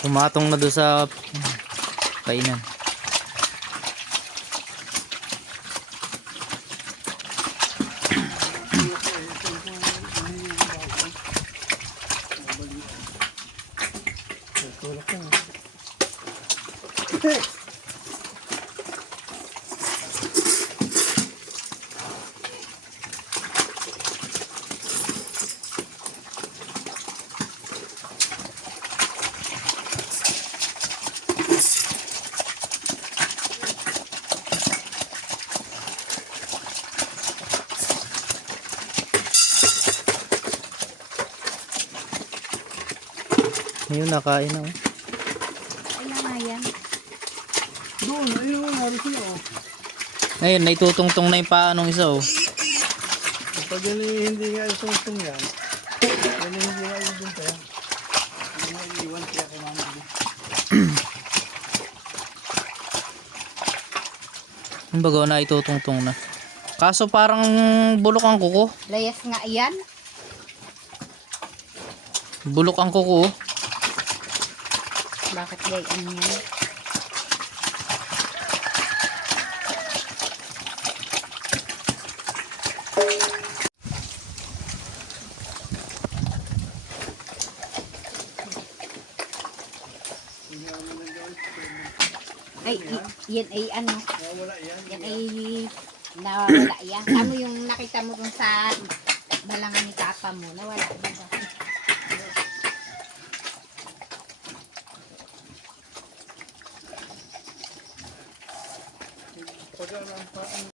Pumatong na doon sa kainan. Ayun, nakain na. Wala nga yan. Doon, ayun, naroon siya, oh. Ngayon, naitutungtong na yung paa nung isa, oh. Pag yan hindi nga itong yan, yan hindi nga ibig pa yan. Hindi nga iiwan kaya kay mama. Yung bagaw na itutungtong na. Kaso parang bulok ang kuko. Layas nga yan. Bulok ang kuko, oh. Bakit gayan yan? Ay, yan ay ano? Wala yan. Yan ay nawawala yan. Tamo yung nakita mo dun sa balangan ni Papa mo. Nawala. Diba? Pag